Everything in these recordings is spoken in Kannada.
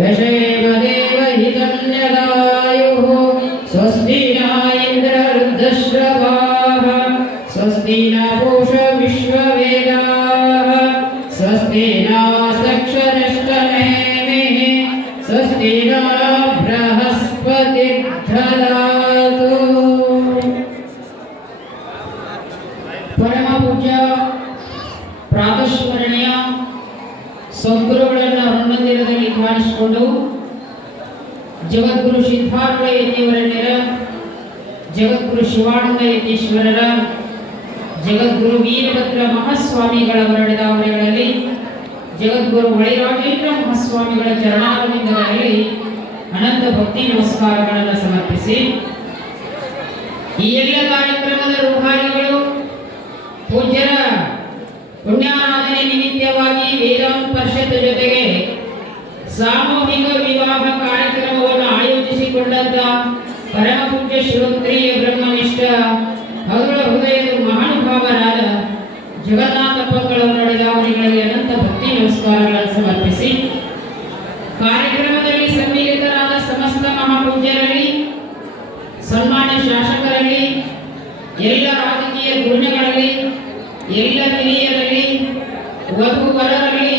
यशेमदेव हितन्यदायुः स्वस्ति न इन्द्रवृद्धश्रवाः स्वस्ति न पूषा विश्ववेदाः स्वस्ति नक्षत्रनेमिः स्वस्ति न बृहस्पतिर्दधातु। परम पूज्य ಪ್ರಾತಸ್ಮರಣೀಯ ಸದ್ಗುರುಗಳನ್ನು ಹನುಮಂದಿರದಲ್ಲಿ ಕಾಣಿಸಿಕೊಂಡು ಜಗದ್ಗುರು ಸಿದ್ಧಾರ್ಥ ಯತಿಯವರನ್ನೆರ ಜಗದ್ಗುರು ಶಿವಾನಂದ ಯತೀಶ್ವರರ ಜಗದ್ಗುರು ವೀರಭದ್ರ ಮಹಾಸ್ವಾಮಿಗಳ ವರ್ಣಿದಾವರೆಗಳಲ್ಲಿ ಜಗದ್ಗುರು ಮಳಿರಾಜೇಂದ್ರ ಮಹಾಸ್ವಾಮಿಗಳ ಚರಣಾರವಿಂದಗಳಲ್ಲಿ ಅನಂತ ಭಕ್ತಿ ನಮಸ್ಕಾರಗಳನ್ನು ಸಮರ್ಪಿಸಿ ಈ ಎಲ್ಲ ಕಾರ್ಯಕ್ರಮದ ರೂಹಾರಿಗಳು ಪೂಜ್ಯರ ಪುಣ್ಯಾರಾಧನೆ ನಿಮಿತ್ತವಾಗಿ ವೇದಾಂತ ಪರಿಷತ್ ಜೊತೆಗೆ ಸಾಮೂಹಿಕ ವಿವಾಹ ಕಾರ್ಯಕ್ರಮವನ್ನು ಆಯೋಜಿಸಿಕೊಂಡಂತ ಪರಮ ಪೂಜ್ಯ ಶ್ರೀ ಬ್ರಹ್ಮನಿಷ್ಠ ಹಗುರ ಹೃದಯದ ಮಹಾನುಭಾವರಾದ ಜಗನ್ನಾಥಪ್ಪಗಳವರು ನಡೆದ ಅವರಿಗೆ ಅನಂತ ಭಕ್ತಿ ನಮಸ್ಕಾರಗಳನ್ನು ಸಮರ್ಪಿಸಿ ಕಾರ್ಯಕ್ರಮದಲ್ಲಿ ಸಮ್ಮಿಲಿತರಾದ ಸಮಸ್ತ ಮಹಾಪೂಜ್ಯರಲ್ಲಿ ಸನ್ಮಾನ್ಯ ಶಾಸಕರಲ್ಲಿ ಎಲ್ಲ ರಾಜಕೀಯ ಗುರುಗಳಲ್ಲಿ ಎಲ್ಲ ಹಿರಿಯರಲ್ಲಿ ವಧುವರರಲ್ಲಿ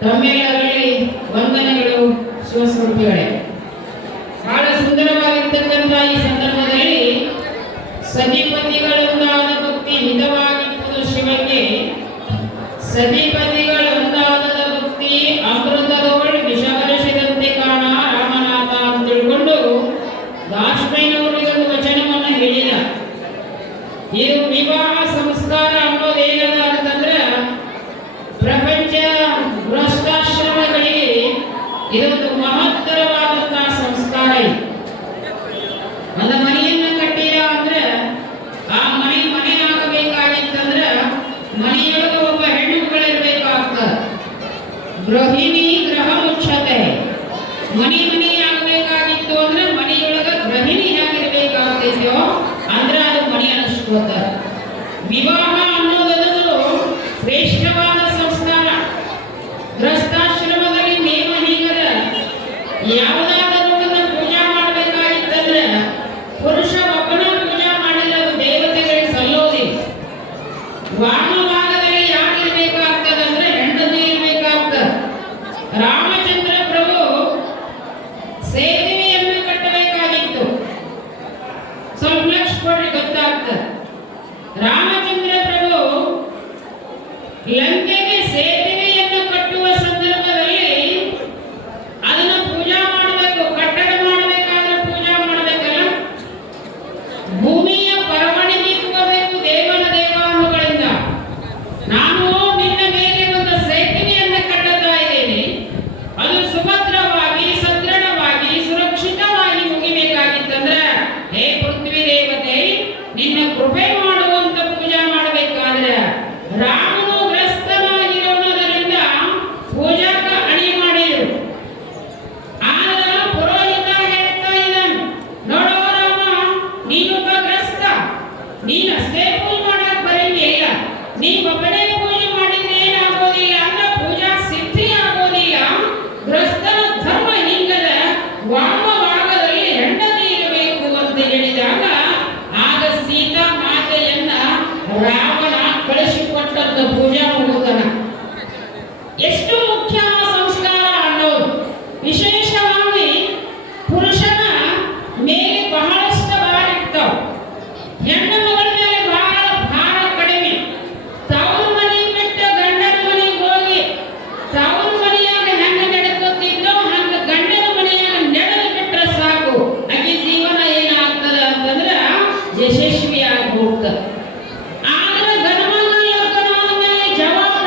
ತಮ್ಮೆಲ್ಲರಲ್ಲಿ ವಂದನೆಗಳು ಶಿವಸ್ವರೂಪಿಗಳೇ. ಬಹಳ ಸುಂದರವಾಗಿರ್ತಕ್ಕಂಥ ಈ ಸಂದರ್ಭದಲ್ಲಿ ಸತಿಪತಿಗಳೊಂದಾದ ಭಕ್ತಿ ಹಿತವಾಗಿರುವುದು ಶಿವಕ್ಕೆ ಸತಿಪತಿಗಳೊಂದಾದ ಭಕ್ತಿ ಅಮೃತದೊಳಗೆ ವಿಷಕರಿಸಿದಂತೆ ಕಾಣ ರಾಮನಾಥ ಅಂತ ತಿಳ್ಕೊಂಡು ದಾಶಮಯ್ಯನವರು ಇದೊಂದು ವಚನವನ್ನು ಹೇಳಿದ. ಇದು ವಿವಾಹ ಸಂಸ್ಕಾರ ಅನ್ನೋದೇನದ ಅಂತಂದ್ರೆ ಪ್ರಪಂಚ ಗೃಹಸ್ಥಾಶ್ರಮಗಳಿಗೆ ಇದೊಂದು ಮಹತ್ತರವಾದಂತಹ ಸಂಸ್ಕಾರ. ಒಂದು ಮನೆಯನ್ನ ಕಟ್ಟಿದ ಅಂದ್ರೆ ಆ ಮನೆ ಆಗಬೇಕಾಗಿತ್ತಂದ್ರೆ ಮನೆಯೊಳಗೆ ಒಬ್ಬ ಹೆಣ್ಣು ಮಗಳಿರ್ಬೇಕಾಗ್ತದೆ. ಗೃಹಿಣಿ ಗೃಹ ಮುಚ್ಚತೆ ಮನೆಯಾಗಬೇಕಾಗಿತ್ತು ಅಂದ್ರೆ ಮನೆಯೊಳಗ ಗೃಹಿಣಿ ಹೇಗಿರ್ಬೇಕಾಗ್ತೈತೋ ಅಂದ್ರೆ ಅದು ಮನೆ ಅನಿಸ್ಕೋತಾರೆ. ವಿವಾಹ ಅನ್ನೋದು ಶ್ರೇಷ್ಠವಾದ ಸಂಸ್ಕಾರ. ಗೃಹಸ್ಥಾಶ್ರಮದಲ್ಲಿ ನೇಮ ಹೀಗದ ಯಾವುದಾದರೂ ಪೂಜಾ ಮಾಡಬೇಕಾಗಿತ್ತಂದ್ರೆ ಪುರುಷ ಒಬ್ಬನ ಪೂಜಾ ಮಾಡಿದ ದೇವತೆಗಳಿಗೆ ಸಲ್ಲೋದಿಲ್ಲ. ವಾಮಭಾಗದಲ್ಲಿ ಯಾರಿರ್ಬೇಕಾಗ್ತದಂದ್ರೆ ಹೆಂಡತಿ ಇರ್ಬೇಕಾಗ್ತದೆ. ರಾಮಚಂದ್ರ ಪ್ರಭು ಸೇತುವೆಯನ್ನು ಕಟ್ಟಬೇಕಾಗಿತ್ತು. ಸ್ವಲ್ಪ ಲಕ್ಷ ಕೊಡ್ರಿ ಗೊತ್ತಾಗ್ತದೆ. ರಾಮಚಂದ್ರ ಪ್ರಭು ಲಂಕೆಗೆ ಸೇತುವೆಯನ್ನು ಕಟ್ಟುವ ಸಂದರ್ಭದಲ್ಲಿ ಅದನ್ನು ಪೂಜಾ ಮಾಡಬೇಕು. ಕಟ್ಟಡ ಮಾಡಬೇಕಾದ್ರೆ ಪೂಜಾ ಮಾಡಬೇಕಲ್ಲ. ಭೂಮಿಯ ಪರವಣಿಗೆ ತಗೋಬೇಕು ದೇವಾನುಗಳಿಂದ. ನಾನು ನಿನ್ನ ಮೇಲೆ ಒಂದು ಸೇತುವೆಯನ್ನು ಕಟ್ಟುತ್ತಾ ಇದ್ದೇನೆ, ಅದು ಸುಭದ್ರವಾಗಿ ಸದೃಢವಾಗಿ ಸುರಕ್ಷಿತವಾಗಿ ಮುಗಿಬೇಕಾಗಿತ್ತಂದ್ರೆ ಹೇ ಪೃಥ್ವಿ ದೇವತೆ ನಿನ್ನ ಕೃಪೆ ಮಾಡುವಂತ ಪೂಜಾ ಮಾಡಬೇಕಾದ್ರೆ ರಾಮನು ಗ್ರಸ್ತನಾಗಿರೋದ್ರಿಂದ ಪೂಜಾಕ ಅಣಿ ಮಾಡಿದರು. ಆಗ ಪುರೋಹಿತ ಹೇಳ್ತಾ ಇದ್ದಾನೆ, ನೋಡೋ ರಾಮ, ನೀನೊಬ್ಬ ಗ್ರಸ್ತ, ನೀನಷ್ಟೇ ಪೂಜೆ ಮಾಡಕ್ ಬರಂಗಿಲ್ಲ. ನೀ ಒಬ್ಬನೇ ಪೂಜೆ ಮಾಡಿದ್ರೆ ಏನಾಗೋದಿಲ್ಲ ಅಂದ್ರೆ ಪೂಜಾ ಸಿದ್ಧಿ ಆಗೋದಿಲ್ಲ. ಗ್ರಸ್ತನ ಧರ್ಮ ಹಿಂಗದ, ವಾಮಭಾಗದಲ್ಲಿ ಹೆಂಡತಿ ಇರಬೇಕು ಅಂತ ಹೇಳಿದಾಗ ಆಗ ಸೀತಾ ಮಾತೆಯನ್ನ ರಾವಣ ಕಳಿಸಿಕೊಟ್ಟಂತ ಪೂಜಾ ಮುಗಿದನ. ಎಷ್ಟು ಮುಖ್ಯ ಸಂಸ್ಕಾರ ಅನ್ನೋದು. ವಿಶೇಷವಾಗಿ ಪುರುಷನ ಮೇಲೆ ಬಹಳಷ್ಟು ಭಾರ ಇರ್ತಾವ, ಹೆಣ್ಣು ಮಗಳ ಮೇಲೆ ಭಾರ ಕಡಿಮೆ. ತವ್ರ ಮನೆ ಬಿಟ್ಟು ಗಂಡನ ಮನೆಗೆ ಹೋಗಿ ತವ್ರ ಮನೆಯಾಗ ಹೆಂಗ ನಡ್ಕೋತಿದ್ದೋ ಹಂಗ ಗಂಡನ ಮನೆಯಾಗ ನಡೆದು ಬಿಟ್ರೆ ಸಾಕು, ಆಕೆ ಜೀವನ ಏನಾಗ್ತದ ಅಂತಂದ್ರೆ ಯಶಸ್ವಿಯಾಗಿ ಹೋಗ್ತದೆ. ಆದ್ರೆ ಗಣಮನ ಲಗ್ನ ಜವಾಬ್ದಾರಿ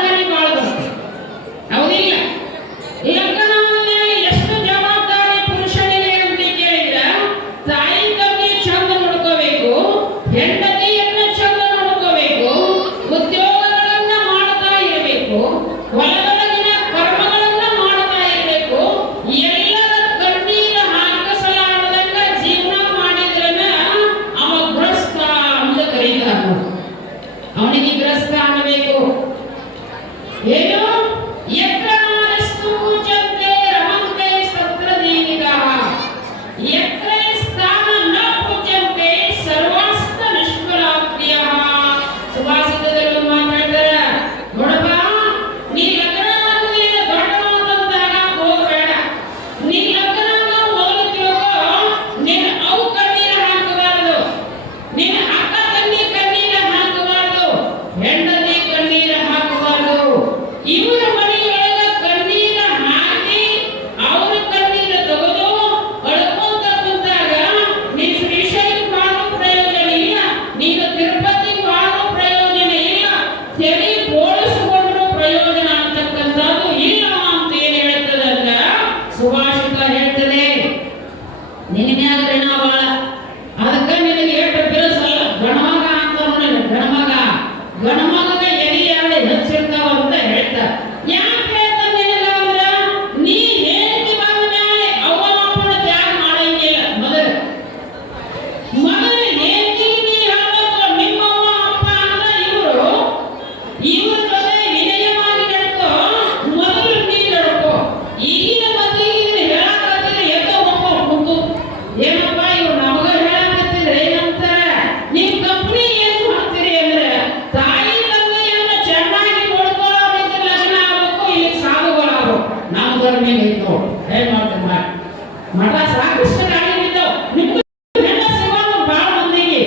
ನಿಮ್ಗೆ ಹೆಣ್ಣ ಸಿಗೋದು ಭಾಳ ಮಂದಿಗೆ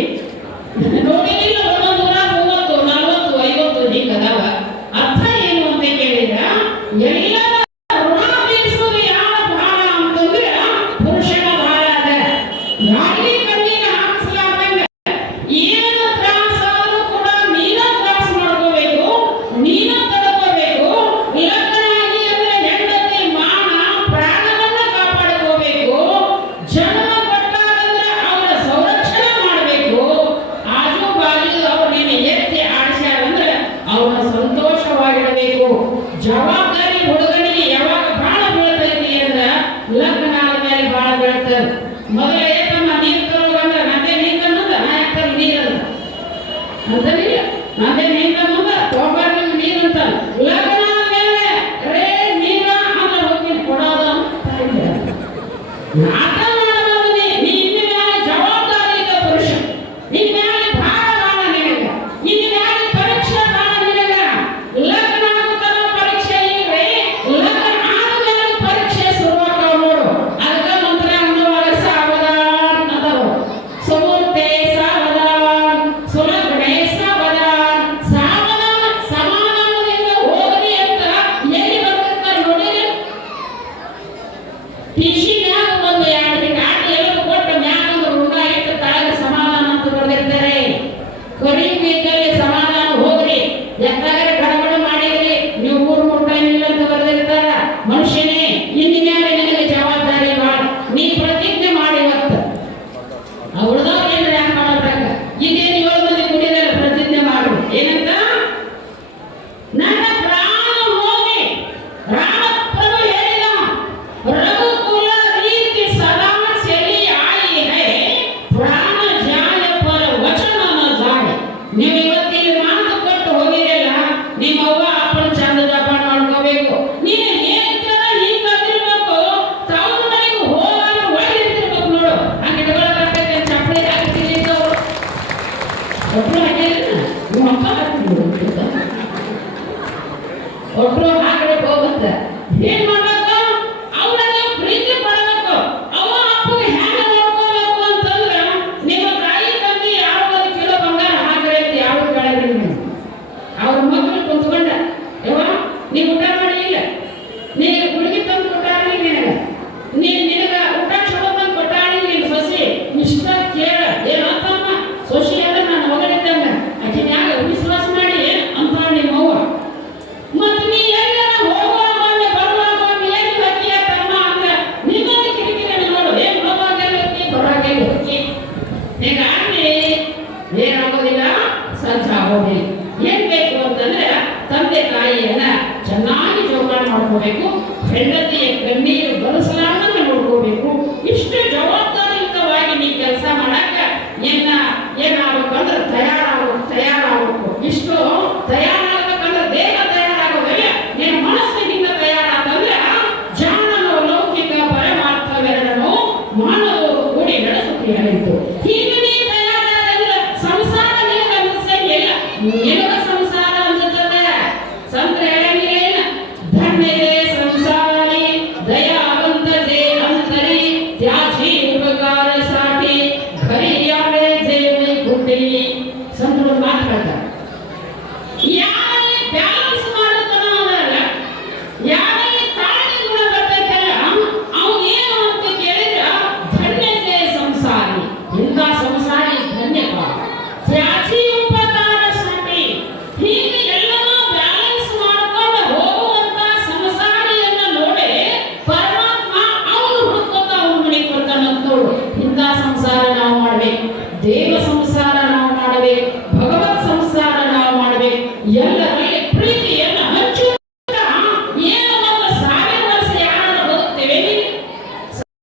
ನೋಡಿಲ್ಲ, ಒಂದೊಂದು 30, 40, 50 ಹಿಂಗೆ ಅದಾವ. ಅರ್ಥ ಏನು ಅಂತ ಕೇಳಿದ್ರ ಎಲ್ಲರ ಋಣ ತೀರಿಸೋದು ಯಾರ ಭಾರ ಅಂತಂದ್ರೆ ಪುರುಷನ ಭಾರ ಅದ. ನಾಯಿ ಕಣ್ಣಿಗೆ ಹಾಕಿಸಲಾರ್ದಂಗ ಏನು ತ್ರಾಸ ಆದ್ರೂ ಕೂಡ ನೀನ ತ್ರಾಸ ಮಾಡ್ಕೋಬೇಕು, ನೀನ ತಡ್ಕೋಬೇಕು. ಲಗ್ನ ಆಗಿ ಅಂದ್ರೆ ಹೆಂಡತಿ ಮಾನ ಪ್ರಾಣವನ್ನ ಕಾಪಾಡ್ಕೋಬೇಕು. ಜನ್ಮ ಕೊಟ್ಟಾಗಂದ್ರೆ ಅವರ ಸಂರಕ್ಷಣೆ ಮಾಡಬೇಕು. ಆಜು ಬಾಜು ಅವ್ರು ನಿನ್ನ ಎತ್ತಿ ಆಡ್ಸ್ಯಾರಂದ್ರೆ ಅವರ ಸಂತೋಷವಾಗಿಡಬೇಕು. ಜವಾಬ್ದಾರಿ ಹುಡುಗನಿಗೆ ಯಾವಾಗ ಬಾಳ ಬೀಳ್ತೈತಿ ಅಂದ್ರೆ ಲಗ್ನ ಆದ್ಮೇಲೆ ಬಾಳ ಬೀಳ್ತದೆ. ಮೊದಲ ಏಕಮ್ಮ ನೀರು ತರುವ ಅಂದ್ರೆ ನಂದೇ ನೀರು ಅನ್ನೋದು ನಾ ಯಾಕೆ ನೀರು ಅಂತನಿಲ್ಲ, ನಂದೇ ನೀರು ಅನ್ನೋದು ತೊಗೊಂಬಾರ ನೀರು ಅಂತ. ಲಗ್ನ ಆದ್ಮೇಲೆ ರೇ ನೀರ ಅಂದ್ರೆ ಹೋಗಿ ಕೊಡೋದು ಅಂತ ನಾಟ ಮಾಡೋದು. ನೀ ಇನ್ನು ಮೇಲೆ ಜವಾಬ್ದಾರಿ ಇದ್ದ ಪುರುಷ, ಇನ್ನು ಮೇಲೆ ಭಾರ ಬಾಳ ನಿನಗ, ಇನ್ನು ಮೇಲೆ ಪರೀಕ್ಷೆ ಬಾಳ ನಿನಗ. ಲಗ್ನ ಆಗುತ್ತಲ್ಲ ಪರೀಕ್ಷೆ ಇಲ್ರಿ, ಲಗ್ನ ಆದ್ಮೇಲೆ ಪರೀಕ್ಷೆ ಶುರುವಾಗ್ತಾವ ನೋಡು. ಅದಕ್ಕೆ ಮಂತ್ರ ಅನ್ನುವಾಗ ಸಾವಧಾನ್ ಅಂತಾರು. ಸಮೂರ್ತೆ ಸಾವಧಾನ್, ಸುಲಗ್ನೆ ಸಾವಧಾನ್. ಸಾವಧಾನ ಸಮಾಧಾನದಿಂದ ಹೋಗ್ರಿ ಅಂತ ಎಲ್ಲಿ ಬರ್ತಿರ್ತಾರೆ ನೋಡಿರಿ. ಟಿಶಿ ಮ್ಯಾಗ ಒಂದು 2 ಗಾಡಿ ಎಲ್ಲರೂ ಕೊಟ್ಟು ಮ್ಯಾಗ ಒಂದು ರುಂಡ ಇಟ್ಟು ತಳಗ ಸಮಾಧಾನ ಅಂತ ಬರ್ದಿರ್ತಾರೆ. ಕಡಿಮೆ ಇದ್ದಲ್ಲಿ ಸಮಾಧಾನ ಹೋಗ್ರಿ, ಎತ್ತಾಗರೆ ಗಡಬಡ ಮಾಡಿದ್ರಿ ನೀವು 3 ಟೈಮ್ ಇಲ್ಲ ಅಂತ ಬರ್ದಿರ್ತಾರ. ಮನುಷ್ಯನೇ ಇನ್ನು ಮೇಲೆ ನಿನಗೆ ಜವಾಬ್ದಾರಿ ಬಾಳ, ನೀ ಪ್ರತಿಜ್ಞೆ ಮಾಡಿ ಇವತ್ತು. ಉಳಿದವ್ರು ಏನ್ರಿ ಯಾಕೆ ಮಾಡೋದ್ರಾಗ ಇದೇನು 7 ಮಂದಿ ಕುಡಿಯಲ್ಲ ಪ್ರತಿಜ್ಞೆ ಮಾಡು. ಏನಂತ? ನನ್ನ ಪ್ರಾಣ ಹೋಗಿ ರಾಮಪ್ರಭು ಹೇಳಿದ ರಘುಕುಲ ರೀತಿ ಸದಾ ಚಲಿ ಆಯಿ ಹೈ ಪ್ರಾಣ ಜಾಯ ಪರ ವಚನ ನ ಜಾಯ. ನೀವು ಇವತ್ತಿನ ಮಾತು ಕೊಟ್ಟು ಹೋಗಿರಲ್ಲ, ನಿಮ್ಮ ಅವ್ವ ಅಪ್ಪನ ಚಂದ ಜಪಾನ ಮಾಡ್ಕೋಬೇಕು. ನೀನು ಹೇಳ್ತಾರ ಹಿಂಗ ಅಂದಿರ್ಬೇಕು, ತವ್ರ ಮನೆಗೆ ಹೋಗಾಗ ಒಳ್ಳಿರ್ತಿರ್ಬೇಕು ನೋಡು. ಹಂಗೆ ಇಟ್ಕೊಳಕಾಗ್ತೈತೆ ಚಪ್ಪಲಿ ಹಾಕ್ತಿರ್ಲಿ ಅವರು ಒಬ್ರು ಹಾಕಿಲ್ಲ, ನಿಮ್ಮ ಅಪ್ಪ ಹಾಕ್ತಿದ್ರು ಒಬ್ರು ಹಾಕಬೇಕು ಹೋಗುತ್ತೆ. ಏನ್ ಮಾಡ್ಬೇಕು? ಅವ್ರನ್ನ ಪ್ರೀತಿ ಪಡಬೇಕು. ಅವ್ವ ಅಪ್ಪಗೆ ಹ್ಯಾಂಗ ನೋಡ್ಕೋಬೇಕು ಅಂತಂದ್ರ ನಿಮ್ಮ ತಾಯಿ ತಂದೆ ಯಾವ 1 ಕಿಲೋ ಬಂಗಾರ ಹಾಕ್ರಿ ಅಂತ ಯಾವ ಬೆಳಗಿನ ಅವ್ರ ಮಕ್ಕಳು ಕುಂತ್ಕೊಂಡ ಯವ್ವ ನೀ ಊಟ ಮಾಡಿ ಇಲ್ಲ, ನೀ ಗುಳಿಗೆ ತಂದು ಕೊಟ್ಟಾಳಿ ನಿನಗ, ನಿನಗ ಊಟ ಚಲೋ ತಂದು ಕೊಟ್ಟಾಳಿ ನಿನ್ ಸೊಸಿ ಇಷ್ಟ ಕೇಳ ಏನಂತಮ್ಮ ಸೊಸಿ ಅಲ್ಲ ನನ್ನ ಮಗಳಿದ್ದಂಗ ಆಕೆ ಮ್ಯಾಗ ವಿಶ್ವಾಸ ಮಾಡಿ ಅಂತ ನಿಮ್ಮವ್ವ. ಮತ್ತು ನೀ ಎಲ್ಲರ ಹೋಗುವಾಗ ಒಮ್ಮೆ ಬರುವಾಗ ಒಮ್ಮೆ ಏನು ಹಕ್ಕಿಯ ತಮ್ಮ ಅಂದ್ರೆ ನಿನ್ನೊಂದು ಕಿರಿಕಿರಿ ನೋಡು. ಏನು ಹೋಗುವಾಗ ಹೋಗಿ ಬರುವಾಗ ಹೋಗಿ ಹೀಗಾಗಿ ಏನಾಗೋದಿಲ್ಲ, ಸಂಚ ಆಗೋದಿಲ್ಲ. ಏನ್ ಬೇಕು ಅಂತಂದ್ರೆ ತಂದೆ ತಾಯಿಯನ್ನ ಚೆನ್ನಾಗಿ ಜೋಪಾನ ಮಾಡ್ಕೋಬೇಕು, ಹೆಂಡತಿಯ ಕಣ್ಣೀರು ಬರೆಸಲಾರ್ದಂಗ ನೋಡ್ಕೋಬೇಕು. ಇಷ್ಟು ಜವಾಬ್ದಾರಿಯುತವಾಗಿ ನೀ ಕೆಲಸ ಮಾಡಾಕ ಏನಾಗಬೇಕಂದ್ರೆ ತಯಾರಾಗಬೇಕು. ಇಷ್ಟು ತಯಾರಾಗಬೇಕಂದ್ರೆ ದೇಹ ತಯಾರಾಗೋದಿಲ್ಲ, ನಿನ್ನ ಮನಸ್ಸಿನಿಂದ ತಯಾರಾಗಂದ್ರೆ ಜಾಣನು ಲೌಕಿಕ ಪರಮಾರ್ಥವೆರಡನ್ನು ಮಾನವರು ಕೂಡಿ ನಡೆಸುತ್ತೀರಿತು. ಹೀಗೆ ನೀ ತಯಾರಾದ್ರೆ ಸಂಸಾರ ನಿನಗೆ ಅನಿಸ್ತೇ ಇಲ್ಲ, ನಿನಗ ಸಂಸಾರ ಅನ್ಸುತ್ತದೆ. ಸಂತ ಹೇಳಂಗಿಲ್ಲ, ಧನ್ಯತೆ ಸಂಸಾರಿ ದಯಾವಂತ ಜೇ ಅಂತರಿ ತ್ಯಾಜಿ ಉಪಕಾರ ಸಾಟಿ ಹರಿಯಾಳೆ ಜೇ ಮೈ ಗುಡ್ಡಿ. ಸಂತರು ಮಾತಾಡ್ತಾರೆ. ಯಾರಲ್ಲಿ ಬ್ಯಾಲೆನ್ಸ್ ಮಾಡುತ್ತಾನೋ ಅವನಲ್ಲ, ಯಾರಲ್ಲಿ ತಾಳ್ಮೆ ಗುಣ ಬರ್ತೈತಲ್ಲ ಅವನು ಏನು ಅಂತ ಕೇಳಿದ್ರೆ ಧನ್ಯತೆ ಸಂಸಾರಿ. ಇಂಥ ಸಂಸಾರಿ ಧನ್ಯಪ್ಪ. ತ್ಯಾಜಿ ಉಪಕಾರ ಸಾಟಿ. ಹೀಗೆ ಎಲ್ಲವೂ ಬ್ಯಾಲೆನ್ಸ್ ಮಾಡ್ಕೊಂಡು ಹೋಗುವಂತ ಸಂಸಾರಿಯನ್ನ ನೋಡಿ ಪರಮಾತ್ಮ ಅವನು ಹುಡುಕೋತ ಅವನು ಮನೆ ಕೊಡ್ತಾನಂತೋಳು. ಇಂಥ ಸಂಸಾರ ನಾವು ಮಾಡ್ಬೇಕು, ದೇವ ಸಂಸಾರ ನಾವು ಮಾಡಬೇಕು, ಭಗವತ್ ಸಂಸಾರ ನಾವು ಮಾಡಬೇಕು. ಎಲ್ಲರಲ್ಲಿ ಪ್ರೀತಿಯನ್ನ ಹಂಚು. ಏನು ಒಂದು 1000 ವರ್ಷ ಯಾರು ಬದುಕ್ತೇವೆ?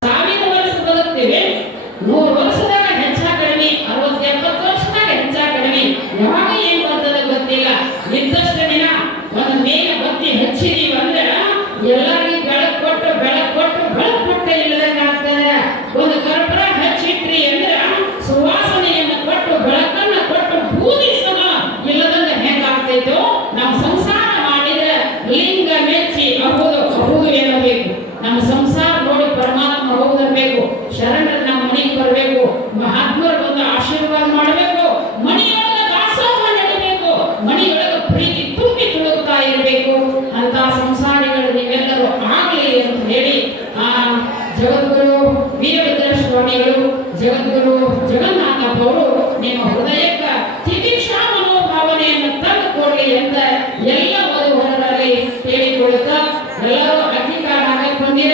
1000 ವರ್ಷ ಬದುಕ್ತೇವೆ. 100 ವರ್ಷದಾಗ ಹೆಚ್ಚ ಕಡಿಮೆ, 60-70 ವರ್ಷದಾಗ ಹೆಚ್ಚ ಕಡಿಮೆ. ಯಾವಾಗ ಏನ್ ಬರ್ತದೆ ಗೊತ್ತಿಲ್ಲ. ಇದ್ದಷ್ಟು ದಿನ ಒಂದು ಮೇಲೆ ಬತ್ತಿ ಹಚ್ಚಿದೀವಿ ಅಂದ್ರೆ ಎಲ್ಲರಿಗೂ ಬೆಳಕು ಕೊಟ್ಟು ಇಲ್ಲದಂಗ ಆಗ್ತದೆ. ಒಂದು ಕರ್ಪೂರ ಹಚ್ಚಿಟ್ರಿ ಅಂದ್ರೆ ಸುವಾಸನೆಯ ಮಹಾತ್ಮರು ಬಂದು ಆಶೀರ್ವಾದ ಮಾಡಬೇಕು. ಮನೆಯೊಳಗ ದಾಸೋಹ ನಡಿಬೇಕು. ಮನೆಯೊಳಗ ಪ್ರೀತಿ ತುಂಬಿ ತುಳುಕ್ತಾ ಇರಬೇಕು. ಅಂತ ಸಂಸಾರಿಗಳು ನೀವೆಲ್ಲರೂ ಆಗಲಿ ಅಂತ ಹೇಳಿ ಆ ಜಗದ್ಗುರು ವೀರಭದ್ರ ಸ್ವಾಮಿಗಳು, ಜಗದ್ಗುರು ಜಗನ್ನಾಥಪ್ಪ ಅವರು ನಿಮ್ಮ ಹೃದಯಕ್ಕ ತಿತಿಕ್ಷಾ ಮನೋಭಾವನೆಯನ್ನು ತಂದು ಕೊಡಲಿ ಅಂತ ಎಲ್ಲ ವಧುವರರಲ್ಲಿ ಹೇಳಿಕೊಳ್ಳುತ್ತಾ, ಎಲ್ಲರೂ ಅಗ್ನಿಕಾಲ ಹಾಕಿ ಬಂದಿರ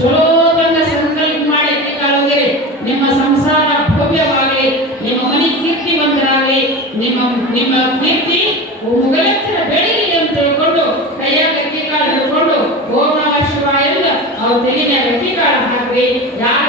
ಚಲೋ ತಂಗ ಸಂಕಲ್ಪ ಮಾಡಿ ಅಗ್ನಿಕಾಲ ಹೋಗಿರಿ. ನಿಮ್ಮ ಸಂಸಾರ ಭವ್ಯವಾಗಲಿ, ನಿಮ್ಮ ಮನೆ ಕೀರ್ತಿವಂತರಾಗಲಿ, ನಿಮ್ಮ ನಿಮ್ಮ ಕೀರ್ತಿ ಮುಗಲೆತ್ತರ ಬೆಳೀಲಿ ಅಂತ ತಿಳ್ಕೊಂಡು ಕೈಯಾಗ ಅಗ್ನಿಕಾಲ ಹಿಡ್ಕೊಂಡು ಓಂ ನಮಃ ಶಿವಾಯ ಎಂದು ಅವ್ರ ತೆಗಿನ ಅಗ್ನಿಕಾಲ ಹಾಕ್ರಿ. ಯಾರ